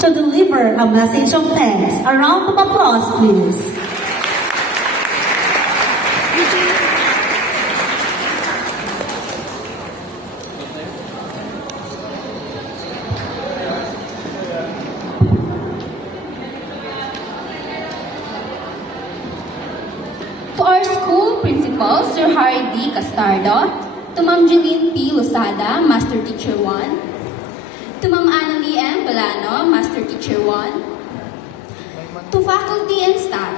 to deliver a message of thanks. A round of applause, please. To our school principal, Sir Harry D. Castardo, to Ma'am Jeline P. Losada, Master Teacher 1, to Ma'am Annalie M. Balano, Master Teacher 1, to faculty and staff,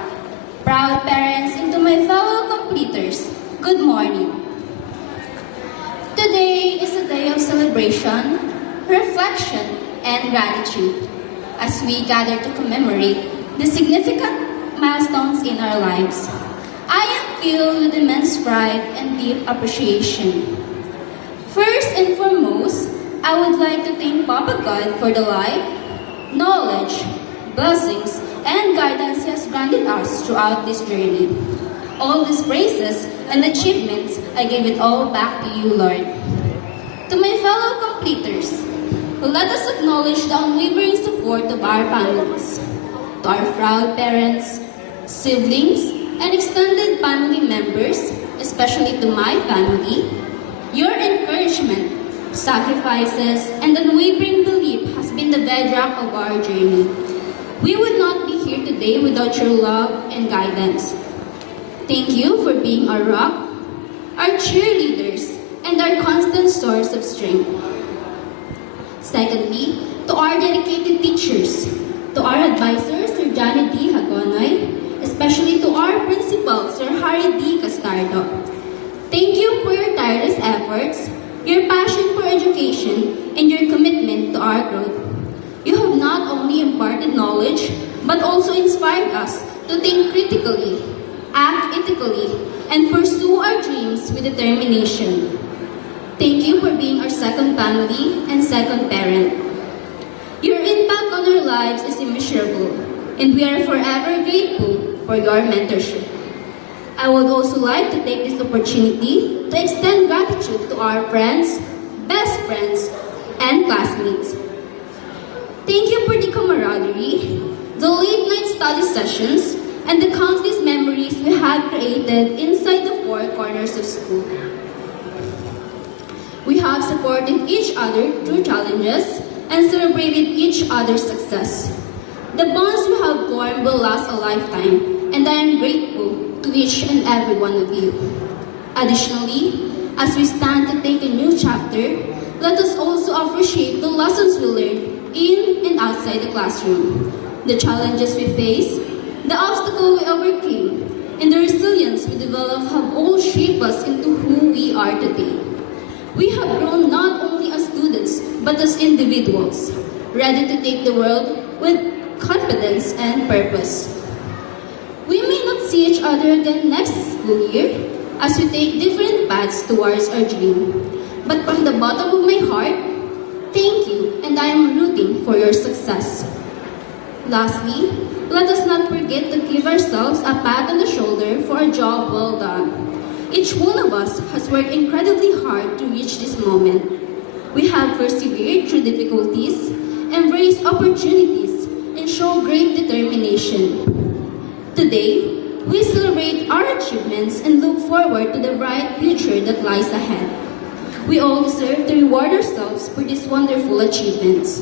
proud parents, and to my fellow completers, good morning. Today is a day of celebration, reflection, and gratitude as we gather to commemorate the significant milestones in our lives. I am filled with immense pride and deep appreciation. First and foremost, I would like to thank Papa God for the life, knowledge, blessings, and guidance He has granted us throughout this journey. All these praises and achievements, I give it all back to you, Lord. To my fellow completers, let us acknowledge the unwavering support of our families. To our proud parents, siblings, and extended family members, especially to my family, your encouragement, sacrifices, and unwavering belief has been the bedrock of our journey. We would not be here today without your love and guidance. Thank you for being our rock, our cheerleaders, and our constant source of strength. Secondly, to our dedicated teachers, to our advisors, Sir Johnny D. Hagonoy, especially to our principal, Sir Harry D. Castardo. Thank you for your tireless efforts, your passion for education, and your commitment to our growth. You have not only imparted knowledge, but also inspired us to think critically, act ethically, and pursue our dreams with determination. Thank you for being our second family and second parent. Your impact on our lives is immeasurable, and we are forever grateful for your mentorship. I would also like to take this opportunity to extend gratitude to our friends, best friends, and classmates. Thank you for the camaraderie, the late-night study sessions, and the countless memories we have created inside the four corners of school. We have supported each other through challenges and celebrated each other's success. The bonds we have formed will last a lifetime, and I am grateful to each and every one of you. Additionally, as we stand to take a new chapter, let us also appreciate the lessons we learned in and outside the classroom, the challenges we face, the obstacles we overcame, and the resilience we developed have all shaped us into who we are today. We have grown not only as students, but as individuals, ready to take the world with confidence and purpose. We may not see each other again next school year as we take different paths towards our dream. But from the bottom of my heart, thank you, and I am rooting for your success. Lastly, let us not forget to give ourselves a pat on the shoulder for a job well done. Each one of us has worked incredibly hard to reach this moment. We have persevered through difficulties, embraced opportunities, and show great determination. Today, we celebrate our achievements and look forward to the bright future that lies ahead. We all deserve to reward ourselves for these wonderful achievements.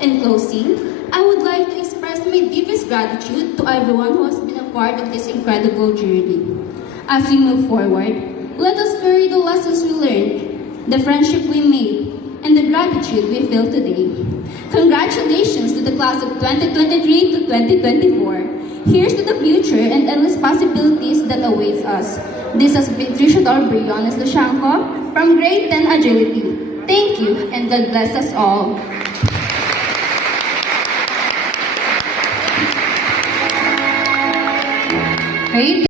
In closing, I would like to express my deepest gratitude to everyone who has been a part of this incredible journey. As we move forward, let us carry the lessons we learned, the friendship we made, and the gratitude we feel today. Congratulations to the class of 2023 to 2024. Here's to the future and endless possibilities that awaits us. This has been Trisha Briones Lushanko from Grade 10 Agility. Thank you, and God bless us all. Great.